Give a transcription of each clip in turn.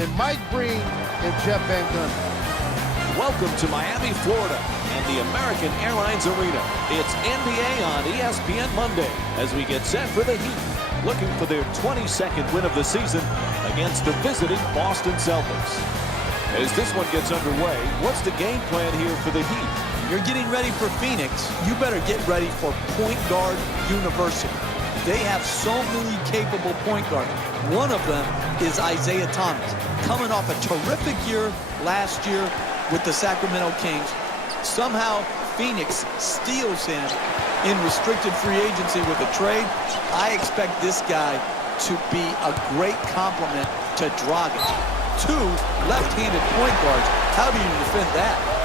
than Mike Breen and Jeff Van Gundy. Welcome to Miami, Florida, and the American Airlines Arena. It's NBA on ESPN Monday as we get set for the Heat, looking for their 22nd win of the season against the visiting Boston Celtics. As this one gets underway, what's the game plan here for the Heat? You're getting ready for Phoenix. You better get ready for Point Guard University. They have so many capable point guards. One of them is Isaiah Thomas, coming off a terrific year last year with the Sacramento Kings. Somehow Phoenix steals him in restricted free agency with a trade. I expect this guy to be a great complement to Dragic. Two left-handed point guards. How do you defend that?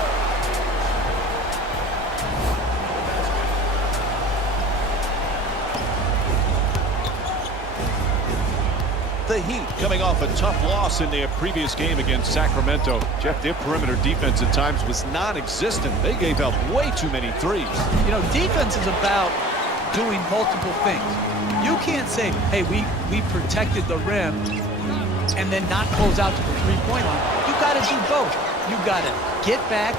The Heat coming off a tough loss in their previous game against Sacramento. Jeff, their perimeter defense at times was non-existent. They gave up way too many threes. You know, defense is about doing multiple things. You can't say, hey, we protected the rim and then not close out to the three-point line. You got to do both. You got to get back,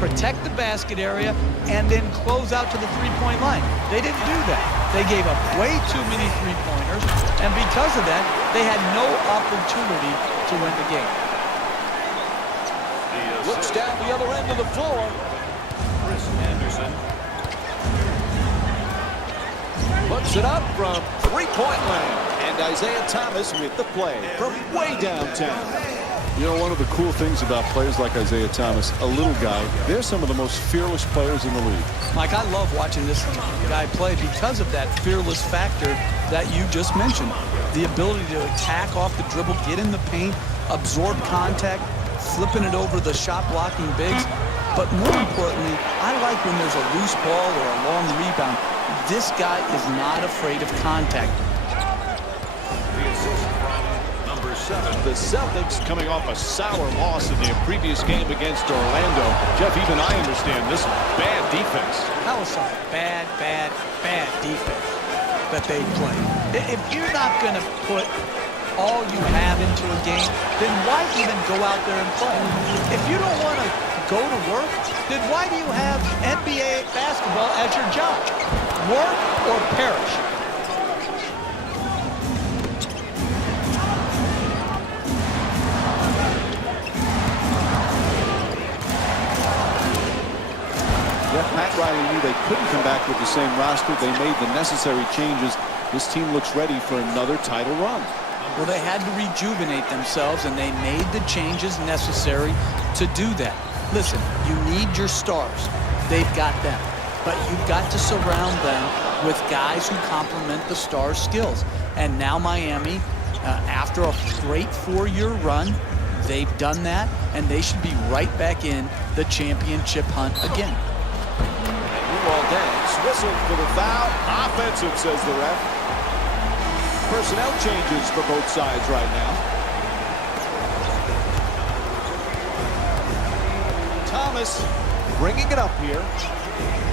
protect the basket area, and then close out to the three-point line. They didn't do that. They gave up way too many three-pointers, and because of that, they had no opportunity to win the game. Looks down the other end of the floor. Chris Anderson puts it up from three-point land, and Isaiah Thomas with the play from way downtown. You know, one of the cool things about players like Isaiah Thomas, a little guy, they're some of the most fearless players in the league. Mike, I love watching this guy play because of that fearless factor that you just mentioned. The ability to attack off the dribble, get in the paint, absorb contact, flipping it over the shot-blocking bigs. But more importantly, I like when there's a loose ball or a long rebound. This guy is not afraid of contact. The Celtics coming off a sour loss in their previous game against Orlando. Jeff, even I understand this bad defense. That was some bad defense that they played. If you're not going to put all you have into a game, then why even go out there and play? If you don't want to go to work, then why do you have NBA basketball as your job? Work or perish. Pat Riley knew they couldn't come back with the same roster. They made the necessary changes. This team looks ready for another title run. Well, they had to rejuvenate themselves, and they made the changes necessary to do that. Listen, you need your stars. They've got them. But you've got to surround them with guys who complement the stars' skills. And now Miami, after a great 4-year run, they've done that, and they should be right back in the championship hunt again. Whistled for the foul. Offensive, says the ref. Personnel changes for both sides right now. Thomas bringing it up here.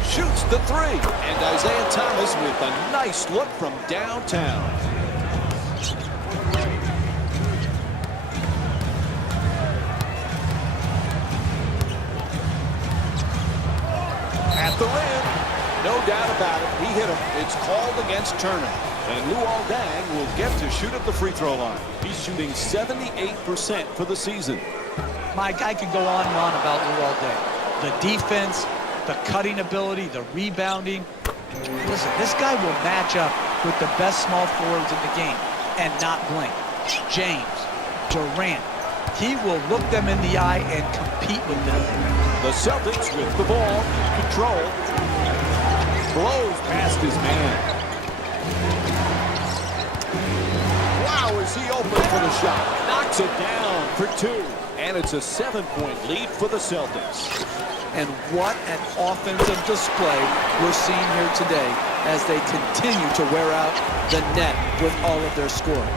Shoots the three. And Isaiah Thomas with a nice look from downtown. At the rim. No doubt about it. He hit him. It's called against Turner. And Luol Deng will get to shoot at the free throw line. He's shooting 78% for the season. Mike, I could go on and on about Luol Deng. The defense, the cutting ability, the rebounding. Listen, this guy will match up with the best small forwards in the game and not blink. James, Durant. He will look them in the eye and compete with them. The Celtics with the ball in control. Blows past his man. Wow, is he open for the shot? Knocks it down for two. And it's a 7-point lead for the Celtics. And what an offensive display we're seeing here today as they continue to wear out the net with all of their scoring.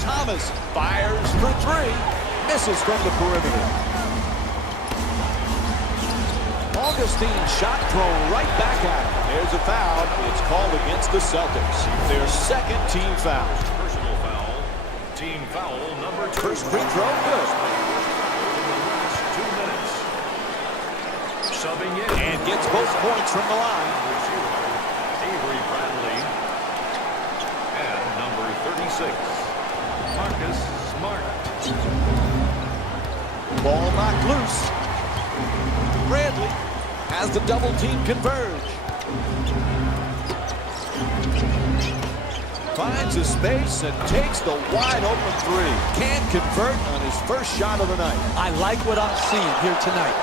Thomas fires for three. Misses from the perimeter. Augustine shot thrown right back at him. There's a foul. It's called against the Celtics. Their second team foul. Personal foul, Team foul number 2. First free throw, good. 2 minutes. Subbing in. And gets both points from the line. Avery Bradley. And number 36, Marcus Smart. Ball knocked loose. Bradley has the double team converge. Finds a space and takes the wide open three. Can't convert on his first shot of the night. I like what I'm seeing here tonight.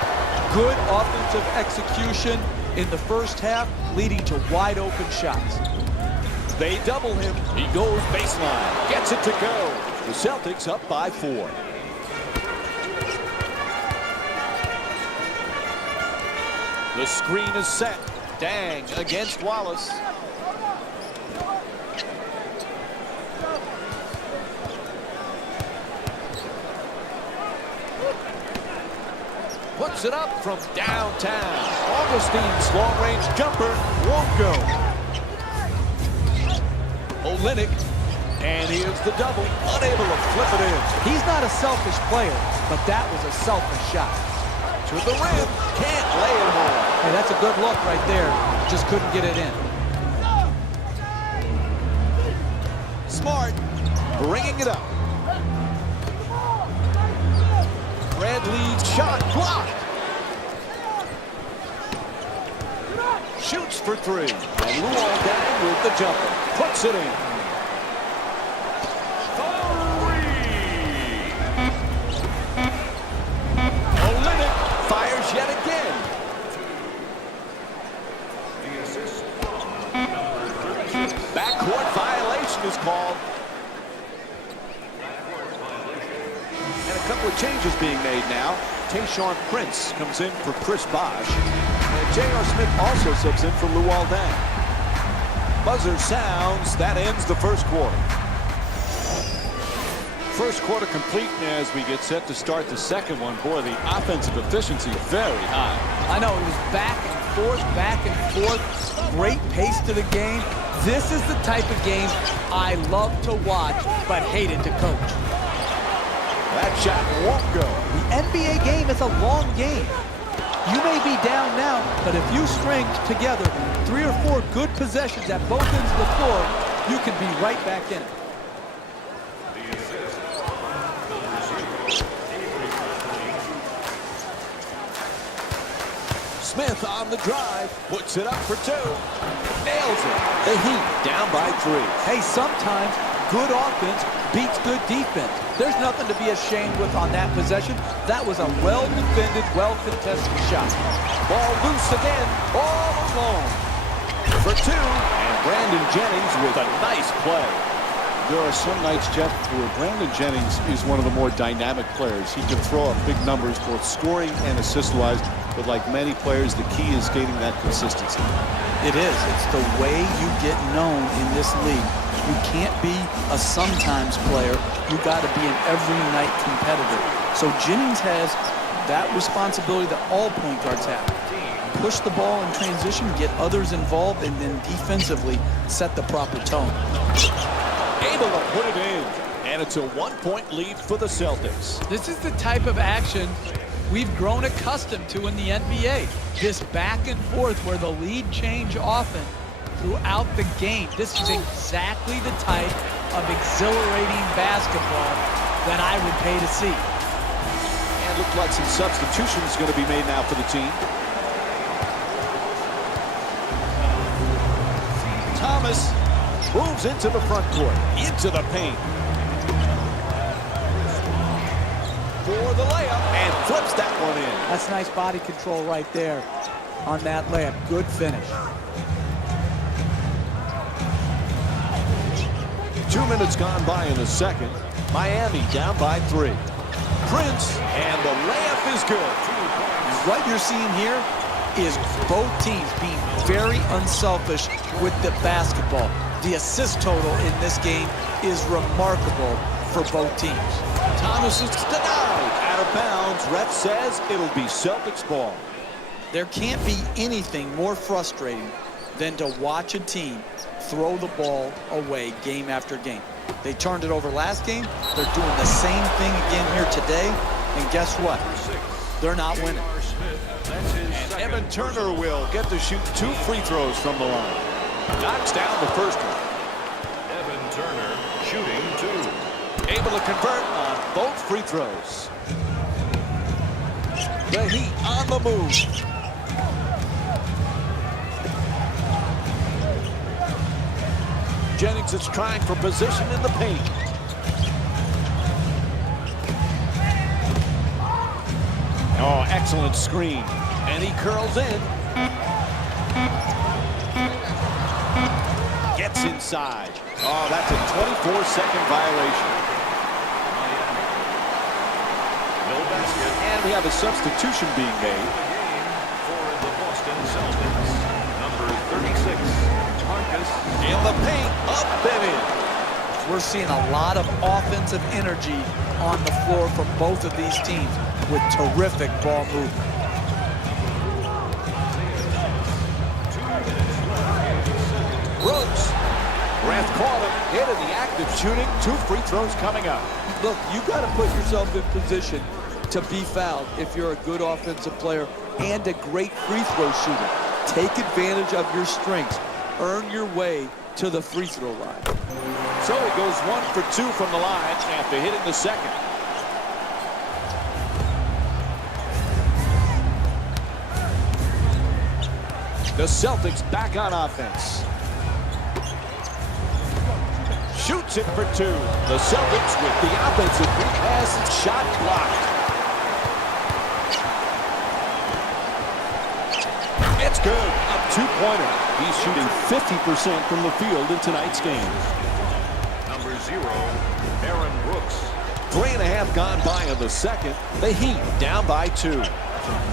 Good offensive execution in the first half, leading to wide open shots. They double him. He goes baseline. Gets it to go. The Celtics up by 4. The screen is set. Dang against Wallace. Puts it up from downtown. Augustine's long-range jumper won't go. Olynyk, and here's the double, unable to flip it in. He's not a selfish player, but that was a selfish shot. To the rim, can't lay it home. Hey, that's a good look right there. Just couldn't get it in. Smart, bringing it up. Bradley's shot blocked. Shoots for 3. And Luol Deng with the jumper. Puts it in. Olynyk fires yet again. Backcourt violation is called. And a couple of changes being made now. Tayshaun Prince comes in for Chris Bosh. And J.R. Smith also subs in for Luol Deng. Buzzer sounds. That ends the first quarter. First quarter complete as we get set to start the second one. Boy, the offensive efficiency very high. I know, it was back and forth, back and forth. Great pace to the game. This is the type of game I love to watch, but hated to coach. That shot won't go. The NBA game is a long game. You may be down now, but if you string together 3 or 4 good possessions at both ends of the floor, you can be right back in it. Smith on the drive, puts it up for 2. Nails it. The Heat down by 3. Hey, sometimes good offense beats good defense. There's nothing to be ashamed with on that possession. That was a well-defended, well-contested shot. Ball loose again, all alone. For 2, and Brandon Jennings with a nice play. There are some nights, Jeff, where Brandon Jennings is one of the more dynamic players. He can throw up big numbers, both scoring and assist-wise. But like many players, the key is gaining that consistency. It is. It's the way you get known in this league. You can't be a sometimes player. You got to be an every night competitor. So Jennings has that responsibility that all point guards have. Push the ball in transition, get others involved, and then defensively set the proper tone. Able to put it in. And it's a 1-point lead for the Celtics. This is the type of action we've grown accustomed to in the NBA. This back and forth where the lead change often throughout the game. This is exactly the type of exhilarating basketball that I would pay to see. And looked like some substitutions going to be made now for the team. Thomas moves into the front court, into the paint. For the layup, and flips that one in. That's nice body control right there on that layup. Good finish. 2 minutes gone by in the second. Miami down by 3. Prince, and the layup is good. What you're seeing here is both teams being very unselfish with the basketball. The assist total in this game is remarkable for both teams. Thomas is denied. Out of bounds. Ref says it'll be Celtics ball. There can't be anything more frustrating than to watch a team throw the ball away game after game. They turned it over last game. They're doing the same thing again here today. And guess what? They're not winning. And Evan Turner will get to shoot 2 free throws from the line. Knocks down the first one. Evan Turner shooting 2. Able to convert on both free throws. The Heat on the move. Jennings is trying for position in the paint. Oh, excellent screen. And he curls in. Gets inside. Oh, that's a 24-second violation. No basket. And we have a substitution being made. For the Boston Celtics, number 36, Marcus. In the paint, up and in. We're seeing a lot of offensive energy on the floor from both of these teams with terrific ball movement. Brooks. Grant caught him, hit in the act of shooting. 2 free throws coming up. Look, you got to put yourself in position to be fouled if you're a good offensive player and a great free throw shooter. Take advantage of your strengths. Earn your way to the free throw line. So he goes 1 for 2 from the line after hitting the second. The Celtics back on offense. Shoots it for 2. The Celtics with the offensive pass and shot blocked. It's good. A 2-pointer. He's shooting 50% from the field in tonight's game. Number 0, Aaron Brooks. 3.5 gone by in the second. The Heat down by 2.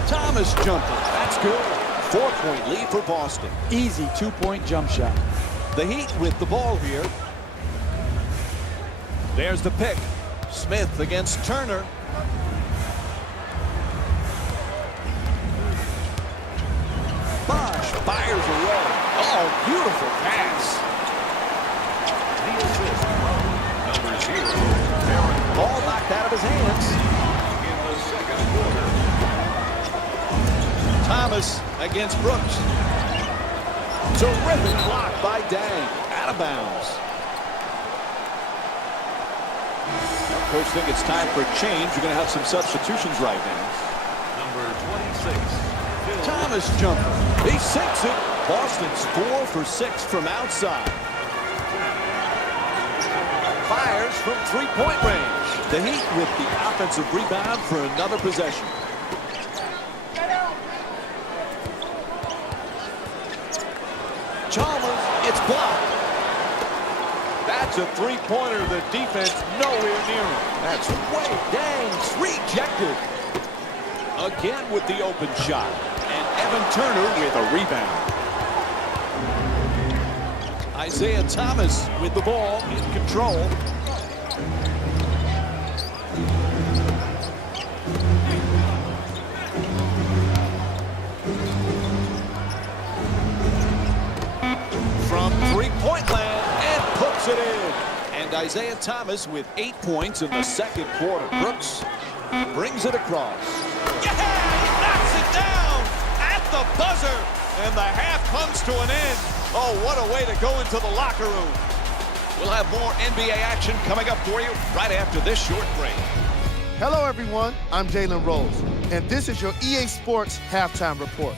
Thomas jumper. That's good. 4-point lead for Boston. Easy 2-point jump shot. The Heat with the ball here. There's the pick. Smith against Turner. Bosh fires away. Oh, beautiful pass. The assist from number 0, Aaron Ball knocked out of his hands. in the second quarter. Thomas against Brooks. Terrific block by Dang. Out of bounds. Coach think it's time for a change. You're going to have some substitutions right now. Number 26, Phil. Thomas jumper. He sinks it. Boston's 4 for 6 from outside. Fires from 3-point range. The Heat with the offensive rebound for another possession. Chalmers, it's blocked. That's a 3-pointer. The defense nowhere near him. That's way Dang's rejected. Again with the open shot. And Evan Turner with a rebound. Isaiah Thomas with the ball in control. From 3-point land and puts it in. And Isaiah Thomas with 8 points in the second quarter. Brooks brings it across. Yeah, he knocks it down at the buzzer. And the half comes to an end. Oh, what a way to go into the locker room. We'll have more NBA action coming up for you right after this short break. Hello, everyone. I'm Jalen Rose, and this is your EA Sports Halftime Report.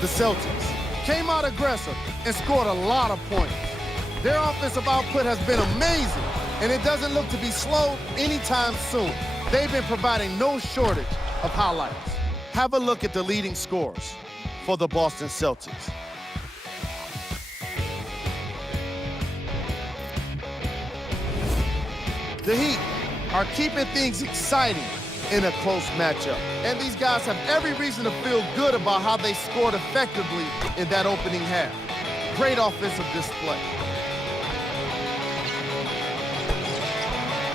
The Celtics came out aggressive and scored a lot of points. Their offensive output has been amazing, and it doesn't look to be slowed anytime soon. They've been providing no shortage of highlights. Have a look at the leading scorers for the Boston Celtics. The Heat are keeping things exciting in a close matchup. And these guys have every reason to feel good about how they scored effectively in that opening half. Great offensive display.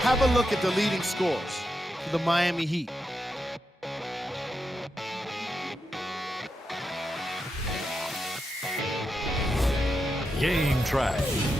Have a look at the leading scorers for the Miami Heat. Game Trash.